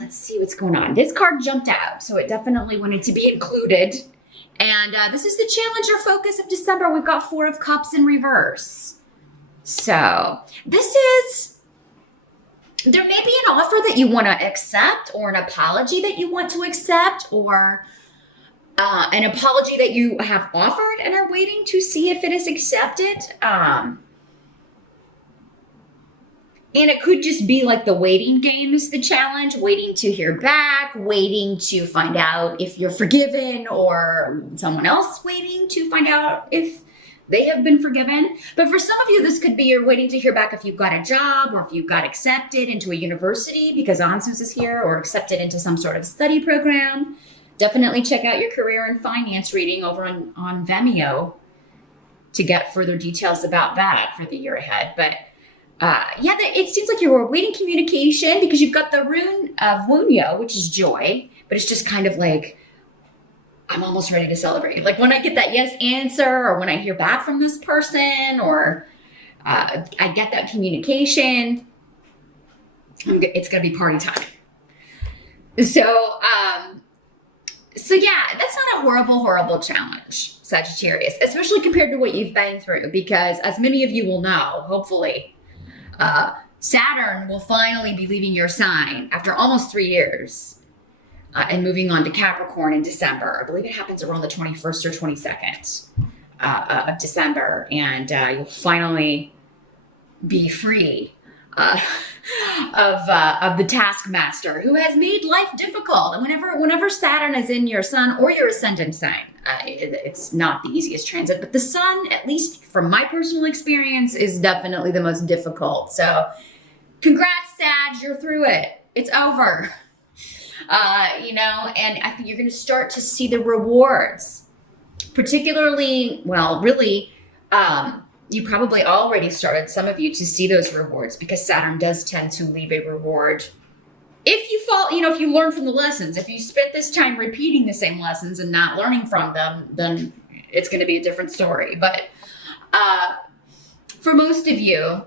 let's see what's going on. This card jumped out, so it definitely wanted to be included. And this is the challenge or focus of December. We've got 4 of Cups in reverse. So this is, there may be an offer that you want to accept, or an apology that you want to accept, or an apology that you have offered and are waiting to see if it is accepted. And it could just be like the waiting game is the challenge, waiting to hear back, waiting to find out if you're forgiven, or someone else waiting to find out if they have been forgiven. But for some of you, this could be you're waiting to hear back if you've got a job, or if you got accepted into a university because Ansus is here, or accepted into some sort of study program. Definitely check out your career and finance reading over on Vimeo to get further details about that for the year ahead. But yeah, it seems like you're awaiting communication because you've got the rune of Wunyo, which is joy, but it's just kind of like, I'm almost ready to celebrate. Like when I get that yes answer, or when I hear back from this person, or I get that communication, it's going to be party time. So yeah, that's not a horrible challenge, Sagittarius, especially compared to what you've been through, because as many of you will know, hopefully, Saturn will finally be leaving your sign after almost 3 years and moving on to Capricorn in December. I believe it happens around the 21st or 22nd of December, and you'll finally be free of the taskmaster who has made life difficult. And whenever Saturn is in your sun or your ascendant sign, it's not the easiest transit, but the sun, at least from my personal experience, is definitely the most difficult. So congrats, Sag, you're through it. It's over. And I think you're going to start to see the rewards, particularly, well, really, you probably already started, some of you, to see those rewards, because Saturn does tend to leave a reward. If you fall, if you learn from the lessons, if you spent this time repeating the same lessons and not learning from them, then it's going to be a different story. But for most of you,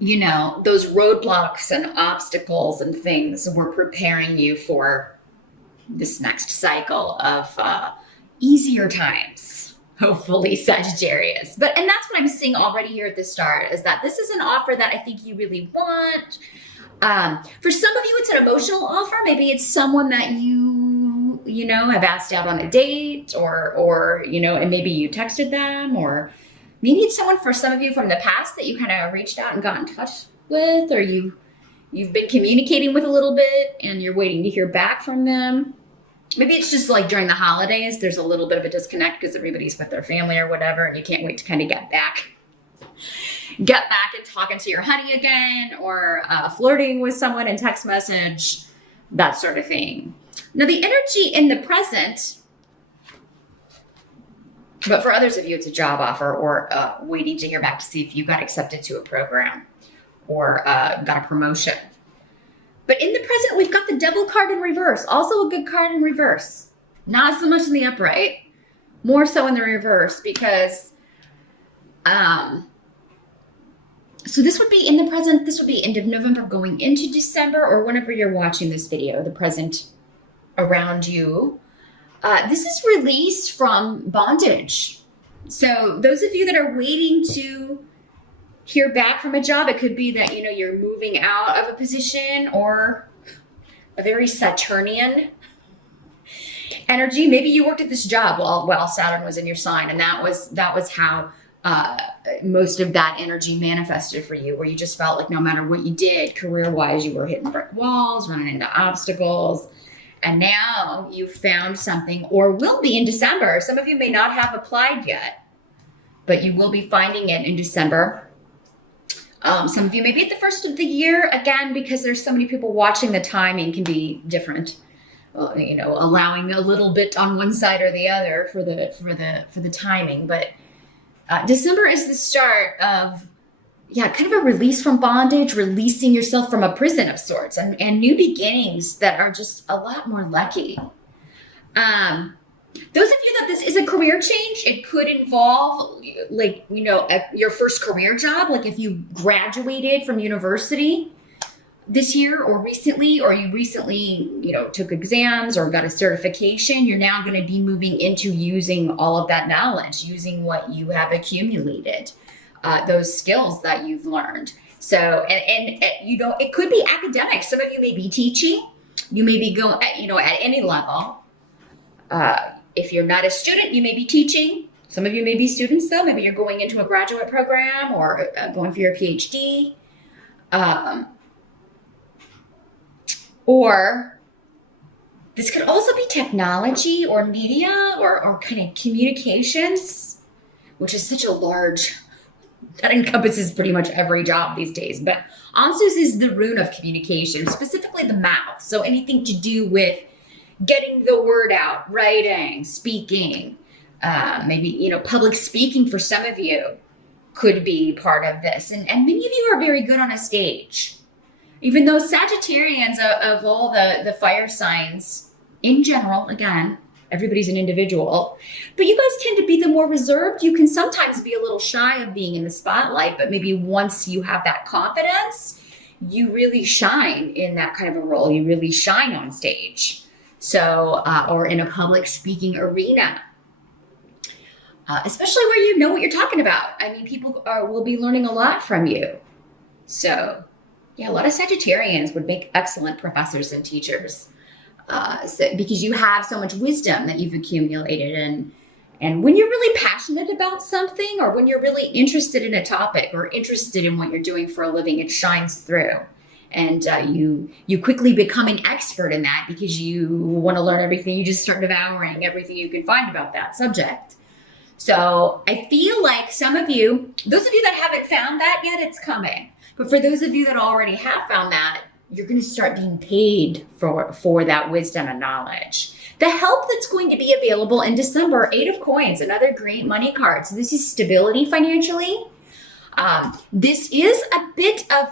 those roadblocks and obstacles and things were preparing you for this next cycle of easier times. Hopefully, Sagittarius. And that's what I'm seeing already here at the start, is that this is an offer that I think you really want. For some of you, it's an emotional offer. Maybe it's someone that you have asked out on a date, or and maybe you texted them, or maybe it's someone, for some of you, from the past that you kind of reached out and got in touch with, or you've been communicating with a little bit and you're waiting to hear back from them. Maybe it's just like during the holidays, there's a little bit of a disconnect because everybody's with their family or whatever, and you can't wait to kind of get back and talking to your honey again, or flirting with someone in text message, that sort of thing. Now, the energy in the present, but for others of you, it's a job offer, or waiting to hear back to see if you got accepted to a program, or got a promotion. But in the present, we've got the Devil card in reverse. Also a good card in reverse. Not so much in the upright. More so in the reverse, because so this would be in the present. This would be end of November going into December, or whenever you're watching this video, the present around you. This is release from bondage. So those of you that are waiting to hear back from a job, it could be that, you're moving out of a position, or a very Saturnian energy. Maybe you worked at this job while Saturn was in your sign, and that was how most of that energy manifested for you, where you just felt like no matter what you did career-wise, you were hitting brick walls, running into obstacles. And now you found something, or will be in December. Some of you may not have applied yet, but you will be finding it in December. Some of you may be at the first of the year, again, because there's so many people watching, the timing can be different. Allowing a little bit on one side or the other for the timing. But December is the start of, kind of a release from bondage, releasing yourself from a prison of sorts, and new beginnings that are just a lot more lucky. Those of you that this is a career change, it could involve your first career job. Like if you graduated from university, this year or recently, or you recently, took exams or got a certification, you're now going to be moving into using all of that knowledge, using what you have accumulated, those skills that you've learned. So, and it could be academic. Some of you may be teaching. You may be going, at any level. If you're not a student, you may be teaching. Some of you may be students, though. Maybe you're going into a graduate program or going for your PhD. Or this could also be technology or media or kind of communications, which is such a large, that encompasses pretty much every job these days. But Ansus is the rune of communication, specifically the mouth. So anything to do with getting the word out, writing, speaking, maybe, public speaking for some of you could be part of this. And many of you are very good on a stage. Even though Sagittarians of all the fire signs in general, again, everybody's an individual, but you guys tend to be the more reserved. You can sometimes be a little shy of being in the spotlight, but maybe once you have that confidence, you really shine in that kind of a role. You really shine on stage. So, or in a public speaking arena, especially where you know what you're talking about. I mean, people will be learning a lot from you. So, yeah, a lot of Sagittarians would make excellent professors and teachers because you have so much wisdom that you've accumulated. And when you're really passionate about something, or when you're really interested in a topic or interested in what you're doing for a living, it shines through. And you quickly become an expert in that because you want to learn everything. You just start devouring everything you can find about that subject. So I feel like some of you, those of you that haven't found that yet, it's coming. But for those of you that already have found that, you're going to start being paid for that wisdom and knowledge. The help that's going to be available in December, 8 of Coins, another great money card. So this is stability financially. This is a bit of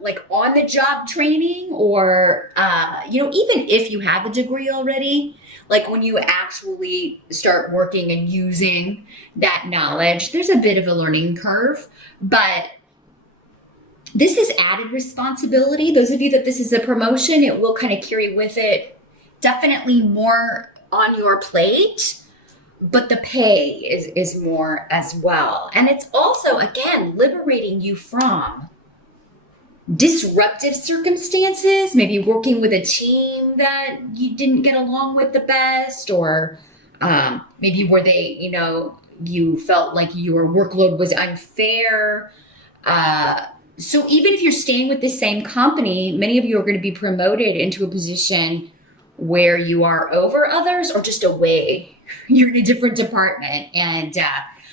like on-the-job training, or even if you have a degree already, like when you actually start working and using that knowledge, there's a bit of a learning curve, but this is added responsibility. Those of you that this is a promotion, it will kind of carry with it definitely more on your plate, but the pay is more as well. And it's also, again, liberating you from disruptive circumstances, maybe working with a team that you didn't get along with the best, or maybe where they, you felt like your workload was unfair. So even if you're staying with the same company, many of you are going to be promoted into a position where you are over others or just away. You're in a different department. And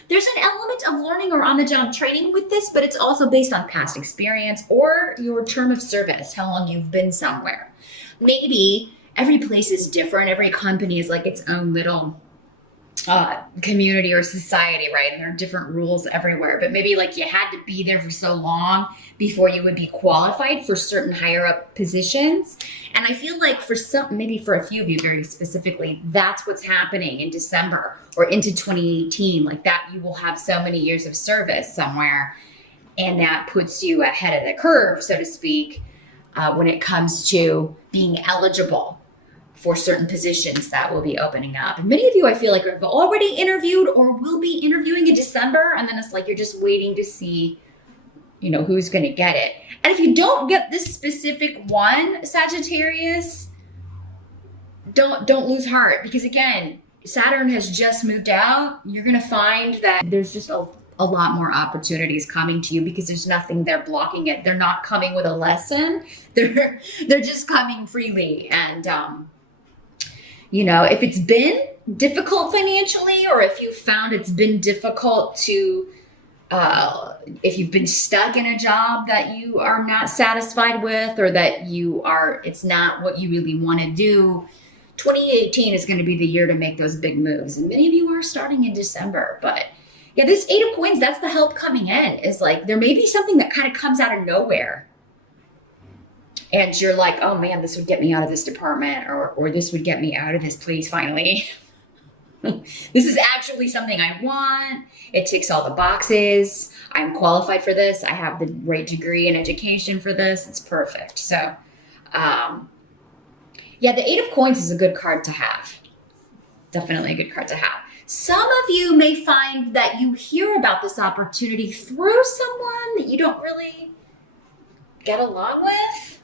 there's an element of learning or on-the-job training with this, but it's also based on past experience or your term of service, how long you've been somewhere. Maybe every place is different. Every company is like its own little community or society, right? And there are different rules everywhere, but maybe like you had to be there for so long before you would be qualified for certain higher up positions. And I feel like for some, maybe for a few of you very specifically, that's what's happening in December or into 2018, like that you will have so many years of service somewhere, and that puts you ahead of the curve, so to speak, when it comes to being eligible for certain positions that will be opening up. And many of you, I feel like, have already interviewed or will be interviewing in December. And then it's like, you're just waiting to see, who's going to get it. And if you don't get this specific one, Sagittarius, don't lose heart, because again, Saturn has just moved out. You're going to find that there's just a lot more opportunities coming to you because there's nothing there blocking it. They're not coming with a lesson. They're just coming freely. And, if it's been difficult financially, or if you found it's been difficult to, if you've been stuck in a job that you are not satisfied with, or that it's not what you really want to do, 2018 is going to be the year to make those big moves. And many of you are starting in December, but yeah, this 8 of Coins, that's the help coming in. Is like, there may be something that kind of comes out of nowhere. And you're like, oh man, this would get me out of this department, or this would get me out of this place finally. This is actually something I want. It ticks all the boxes. I'm qualified for this. I have the right degree in education for this. It's perfect. So, yeah, the 8 of Coins is a good card to have. Definitely a good card to have. Some of you may find that you hear about this opportunity through someone that you don't really get along with.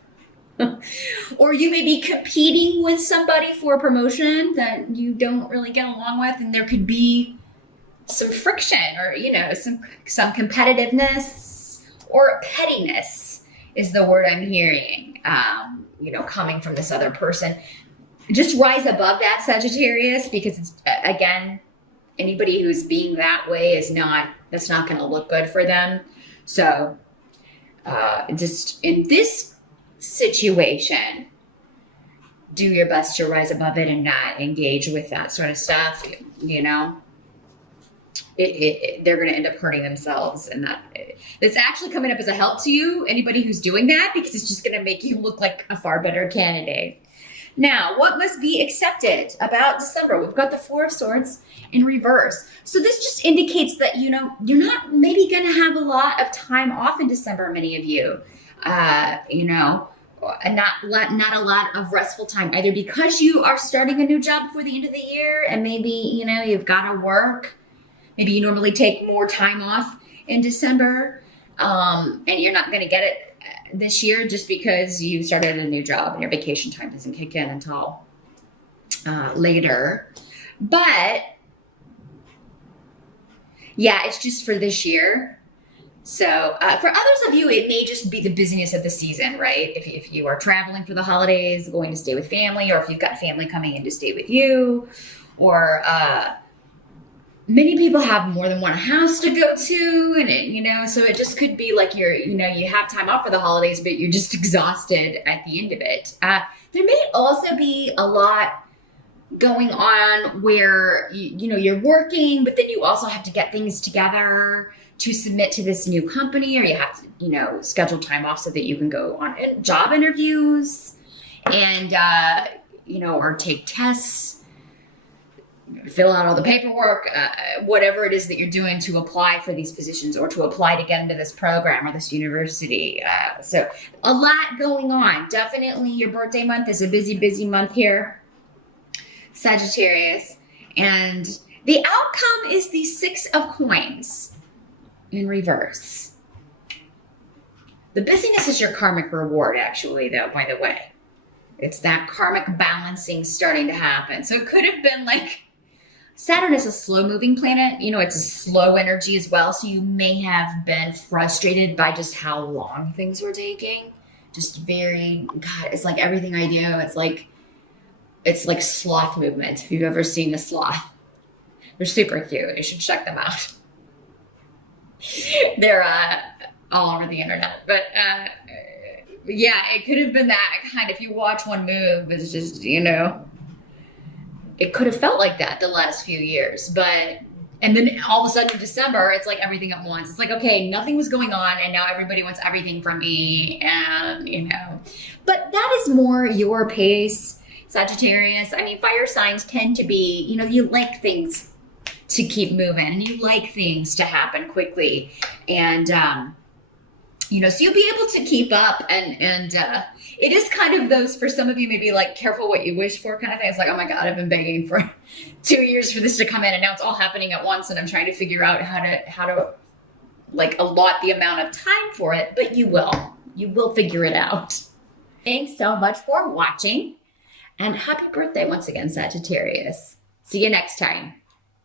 Or you may be competing with somebody for a promotion that you don't really get along with, and there could be some friction or, some competitiveness or pettiness is the word I'm hearing, coming from this other person. Just rise above that, Sagittarius, because it's, again, anybody who's being that way that's not going to look good for them. So just in this situation, do your best to rise above it and not engage with that sort of stuff. They're going to end up hurting themselves, and that's actually coming up as a help to you, anybody who's doing that, because it's just going to make you look like a far better candidate. Now, what must be accepted about December? We've got the 4 of Swords in reverse. So this just indicates that, you're not maybe going to have a lot of time off in December, many of you. And not a lot of restful time, either because you are starting a new job before the end of the year, and maybe, you've got to work. Maybe you normally take more time off in December, and you're not going to get it this year just because you started a new job and your vacation time doesn't kick in until later. But yeah, it's just for this year. So for others of you, it may just be the busyness of the season, right? If you are traveling for the holidays, going to stay with family, or if you've got family coming in to stay with you, or many people have more than one house to go to, and so it just could be like you have time off for the holidays, but you're just exhausted at the end of it. There may also be a lot going on where you're working, but then you also have to get things together to submit to this new company, or you have to, schedule time off so that you can go on job interviews and, or take tests, fill out all the paperwork, whatever it is that you're doing to apply for these positions or to apply to get into this program or this university. So a lot going on. Definitely your birthday month is a busy, busy month here, Sagittarius. And the outcome is the 6 of Coins in reverse. The busyness is your karmic reward, actually, though, by the way. It's that karmic balancing starting to happen. So it could have been like, Saturn is a slow-moving planet. It's a slow energy as well. So you may have been frustrated by just how long things were taking. Just it's like everything I do. It's like sloth movement. If you've ever seen a sloth, they're super cute. You should check them out. They're all over the internet, but yeah, it could have been that kind. If you watch one move, it's just it could have felt like that the last few years, and then all of a sudden in December, it's like everything at once. It's like, okay, nothing was going on, and now everybody wants everything from me, and but that is more your pace, Sagittarius. I mean, fire signs tend to be, you like things to keep moving, and you like things to happen quickly, and so you'll be able to keep up, and it is kind of those, for some of you, maybe like careful what you wish for kind of thing. It's like, oh my God, I've been begging for 2 years for this to come in, and now it's all happening at once, and I'm trying to figure out how to like allot the amount of time for it, but you will figure it out. Thanks so much for watching, and happy birthday once again, Sagittarius. See you next time.